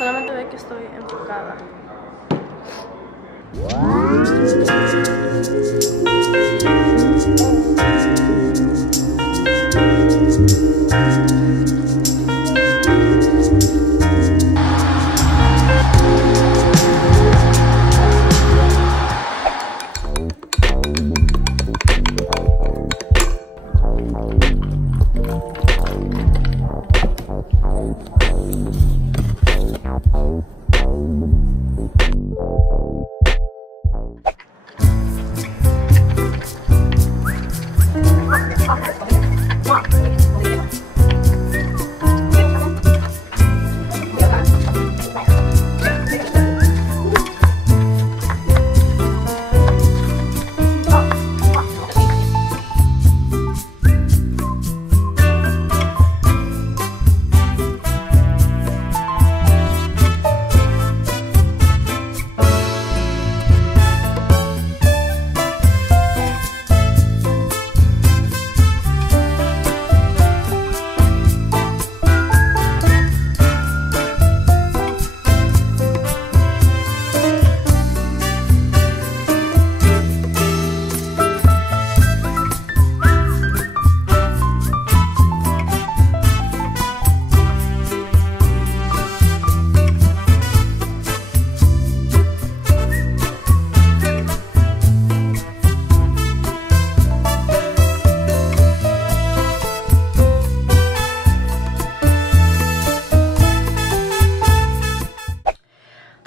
Solamente ve que estoy enfocada.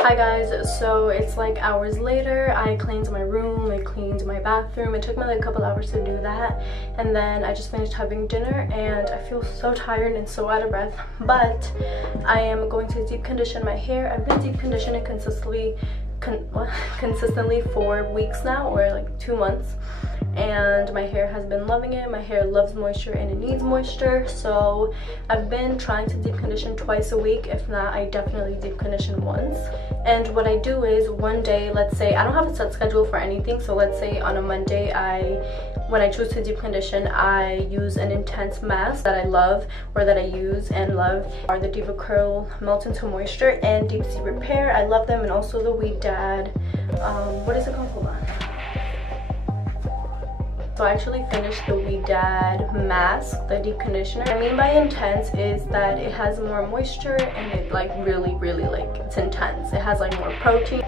Hi guys, so it's like hours later. I cleaned my room, I cleaned my bathroom. It took me like a couple hours to do that, and then I just finished having dinner and I feel so tired and so out of breath. But I am going to deep condition my hair. I've been deep conditioning consistently for weeks now, or like 2 months, and my hair has been loving it. My hair loves moisture and it needs moisture, so I've been trying to deep condition twice a week. If not, I definitely deep condition once. And what I do is one day, let's say I don't have a set schedule for anything, so let's say on a Monday when I choose to deep condition, I use an intense mask that I love, or that I use and love, are the Diva Curl Melt Into Moisture and Deep Sea Repair. I love them. And also the We Dad, what is it called? Hold on. So I actually finished the We Dad mask, the deep conditioner. What I mean by intense is that it has more moisture and it like really like, it's intense. It has like more protein.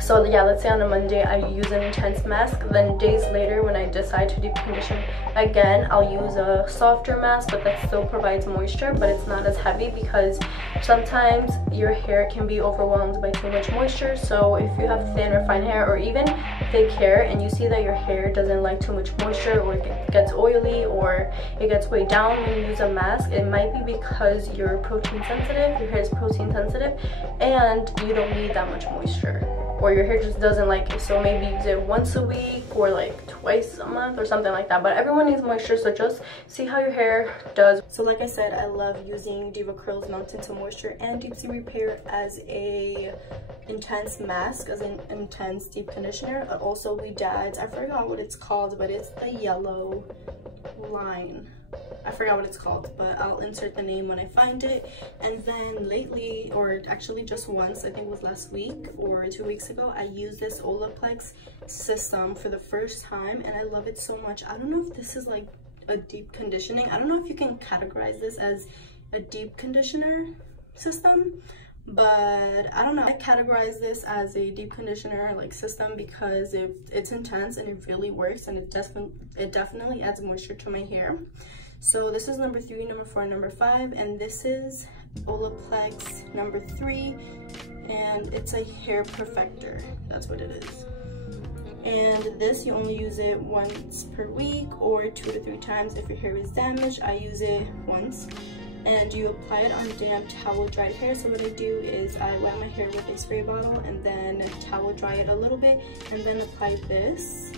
So yeah, let's say on a Monday I use an intense mask, then days later when I decide to deep condition again, I'll use a softer mask, but that still provides moisture, but it's not as heavy, because sometimes your hair can be overwhelmed by too much moisture. So if you have thin or fine hair, or even thick hair, and you see that your hair doesn't like too much moisture, or it gets oily, or it gets weighed down when you use a mask, it might be because you're protein sensitive, your hair is protein sensitive, and you don't need that much moisture, or your hair just doesn't like it. So maybe use it once a week or like twice a month or something like that. But everyone needs moisture, so just see how your hair does. So like I said, I love using Diva Curl's Melt Into Moisture and Deep Sea Repair as a intense mask, as an intense deep conditioner. Also We Dad's, I forgot what it's called, but it's the yellow line. I forgot what it's called, but I'll insert the name when I find it. And then lately, or actually just once, I think it was last week or 2 weeks ago, I used this Olaplex system for the first time, and I love it so much. I don't know if this is like a deep conditioning. I don't know if you can categorize this as a deep conditioner system, but I don't know. I categorize this as a deep conditioner like system because it's intense and it really works, and it definitely adds moisture to my hair. So this is number 3, number 4, number 5, and this is Olaplex number 3, and it's a hair perfector. That's what it is. And this, you only use it once per week or 2 to 3 times if your hair is damaged. I use it once, and you apply it on damp towel dried hair. So what I do is I wet my hair with a spray bottle and then towel dry it a little bit, and then apply this,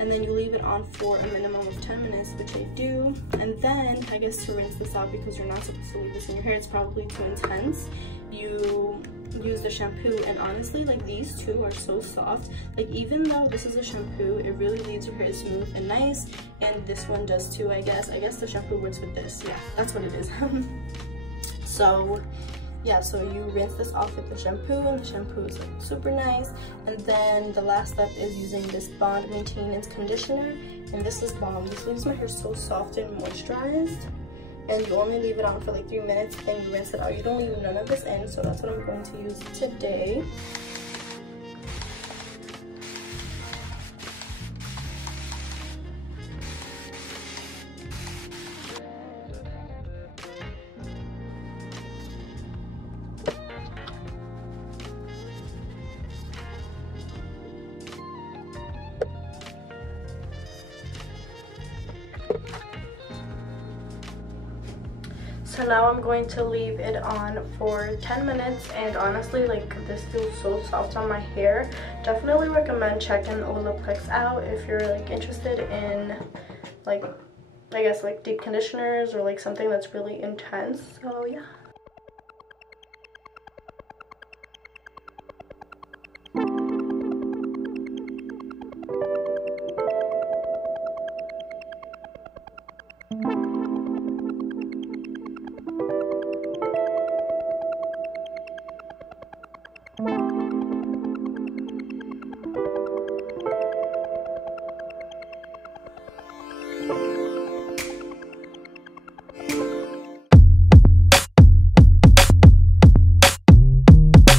and then you leave it on for a minimum of 10 minutes, which I do. And then I guess to rinse this out, because you're not supposed to leave this in your hair, it's probably too intense, you use the shampoo. And honestly, like, these two are so soft. Like, even though this is a shampoo, it really leaves your hair smooth and nice, and this one does too. I guess the shampoo works with this. Yeah, that's what it is. So yeah, so you rinse this off with the shampoo, and the shampoo is like super nice. And then the last step is using this Bond Maintenance Conditioner, and this is bomb. This leaves my hair so soft and moisturized, and you only leave it on for like 3 minutes, then you rinse it out. You don't leave none of this in, so that's what I'm going to use today. So now I'm going to leave it on for 10 minutes, and honestly, like, this feels so soft on my hair. Definitely recommend checking Olaplex out if you're like interested in, like, I guess like deep conditioners or like something that's really intense. So yeah.